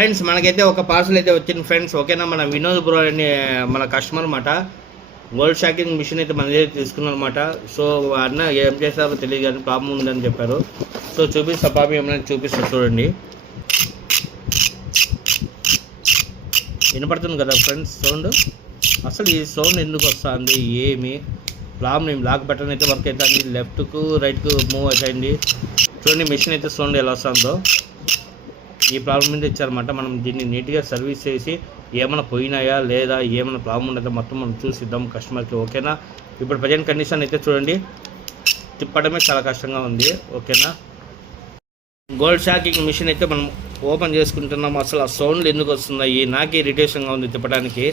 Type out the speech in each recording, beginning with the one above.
Friends మనకైతే ఒక parcel అయితే వచ్చింది ఫ్రెండ్స్. ఓకేనా, మన వినోద్ బ్రో అని మన కస్టమర్ అనమాట. గోల్డ్ షాకింగ్ మిషన్ అయితే మన దగ్గర తీసుకున్నాం అనమాట. సో అన్న ఏం చేస్తారో తెలియదు కానీ ప్రాబ్లం ఉందని చెప్పారు. సో చూపిస్తా పాపం ఏమైనా చూపిస్తా చూడండి. వినపడుతుంది కదా ఫ్రెండ్స్ సౌండ్. అసలు ఈ సౌండ్ ఎందుకు వస్తుంది ఏమి ప్రాబ్లం? లాక్ బటన్ అయితే వర్క్ అవుతుంది, లెఫ్ట్కు రైట్కు మూవ్ అవుతుంది. చూడండి మిషన్ అయితే సౌండ్ ఎలా వస్తుందో. ఈ ప్రాబ్లం మీద ఇచ్చారన్నమాట. మనం దీన్ని నీట్గా సర్వీస్ చేసి ఏమైనా పోయినాయా లేదా ఏమైనా ప్రాబ్లం ఉండదో మొత్తం మనం చూసిద్దాం కస్టమర్కి. ఓకేనా, ఇప్పుడు ప్రజెంట్ కండిషన్ అయితే చూడండి, తిప్పడమే చాలా కష్టంగా ఉంది. ఓకేనా, గోల్డ్ షాకింగ్ మిషన్ అయితే మనం ఓపెన్ చేసుకుంటున్నాం. అసలు ఆ సౌండ్లు ఎందుకు వస్తున్నాయి నాకే ఇరిటేషన్గా ఉంది తిప్పడానికి.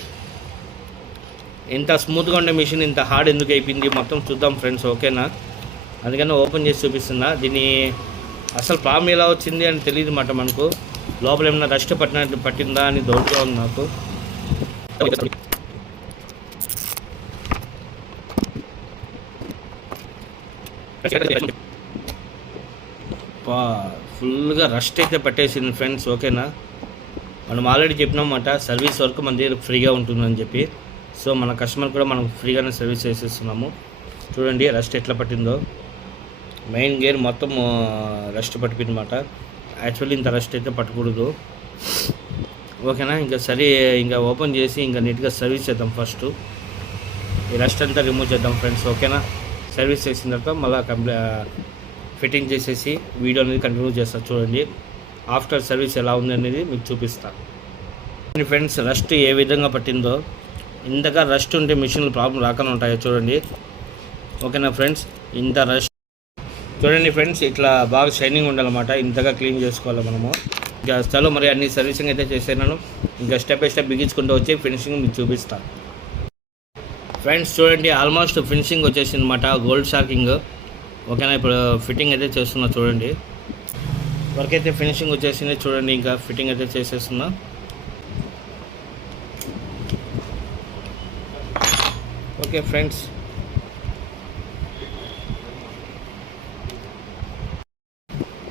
ఇంత స్మూత్గా ఉండే మిషన్ ఇంత హార్డ్ ఎందుకు అయిపోయింది మొత్తం చూద్దాం ఫ్రెండ్స్. ఓకేనా, అందుకని ఓపెన్ చేసి చూపిస్తున్నా. దీన్ని అసలు ప్రాబ్లం ఎలా వచ్చింది అని తెలియదు అన్నమాట మనకు. లోపల ఏమైనా రస్ట్ పట్టిందా అని డౌట్గా ఉంది నాకు. ఫుల్గా రస్ట్ అయితే పట్టేసింది ఫ్రెండ్స్. ఓకేనా, మనం ఆల్రెడీ చెప్పినామన్నమాట సర్వీస్ వర్క్ మన దగ్గర ఫ్రీగా ఉంటుందని చెప్పి. సో మన కస్టమర్ కూడా మనం ఫ్రీగానే సర్వీస్ చేసేస్తున్నాము. చూడండి రస్ట్ ఎట్లా పట్టిందో. మెయిన్ గేర్ మొత్తం రస్ట్ పట్టిపోయింది అన్నమాట. యాక్చువల్లీ ఇంత రస్ట్ అయితే పట్టకూడదు. ఓకేనా, ఇంకా సరే ఇంకా ఓపెన్ చేసి ఇంకా నీట్గా సర్వీస్ చేద్దాం. ఫస్ట్ ఈ రస్ట్ అంతా రిమూవ్ చేద్దాం ఫ్రెండ్స్. ఓకేనా, సర్వీస్ చేసిన తర్వాత మళ్ళీ ఫిట్టింగ్ చేసేసి వీడియో అనేది కంటిన్యూ చేస్తా. చూడండి ఆఫ్టర్ సర్వీస్ ఎలా ఉంది అనేది మీకు చూపిస్తాను ఫ్రెండ్స్. రస్ట్ ఏ విధంగా పట్టిందో. ఇంతగా రస్ట్ ఉంటే మిషన్లు ప్రాబ్లం రాకుండా ఉంటాయో చూడండి. ఓకేనా ఫ్రెండ్స్, ఇంత రస్ట్ చూడండి ఫ్రెండ్స్, ఇట్లా బాగా షైనింగ్ ఉండాలన్నమాట. ఇంతగా క్లీన్ చేసుకోవాలి మనము. ఇంకా స్థలం మరి అన్ని సర్వీసింగ్ అయితే చేసాను. ఇంకా స్టెప్ బై స్టెప్ బిగించుకుంటూ వచ్చి ఫినిషింగ్ మీకు చూపిస్తాను ఫ్రెండ్స్. చూడండి ఆల్మోస్ట్ ఫినిషింగ్ వచ్చేసింది అన్నమాట గోల్డ్ షాకింగ్. ఓకేనా, ఇప్పుడు ఫిట్టింగ్ అయితే చేస్తున్నా. చూడండి వర్క్ అయితే ఫినిషింగ్ వచ్చేసింది. చూడండి ఇంకా ఫిట్టింగ్ అయితే చేసేస్తున్నా. ఓకే ఫ్రెండ్స్,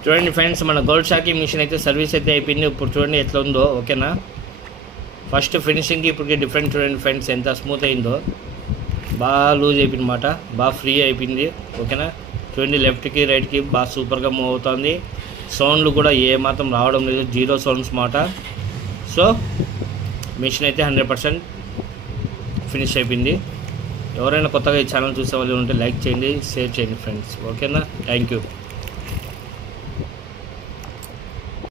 చూడండి ఫ్రెండ్స్ మన గోల్డ్ షాకింగ్ మిషన్ అయితే సర్వీస్ అయితే అయిపోయింది. ఇప్పుడు చూడండి ఎట్లా ఉందో. ఓకేనా, ఫస్ట్ ఫినిషింగ్కి ఇప్పటికి డిఫరెంట్ చూడండి ఫ్రెండ్స్, ఎంత స్మూత్ అయిందో. బాగా లూజ్ అయిపోయింది అన్నమాట, బాగా ఫ్రీ అయిపోయింది. ఓకేనా, చూడండి లెఫ్ట్కి రైట్కి బాగా సూపర్గా మూవ్ అవుతుంది. సౌండ్లు కూడా ఏమాత్రం రావడం లేదు, జీరో సౌండ్స్ మాట. సో మిషన్ అయితే 100% ఫినిష్ అయిపోయింది. ఎవరైనా కొత్తగా ఈ ఛానల్ చూసే వాళ్ళు ఉంటే లైక్ చేయండి, షేర్ చేయండి ఫ్రెండ్స్. ఓకేనా, థ్యాంక్ యూ.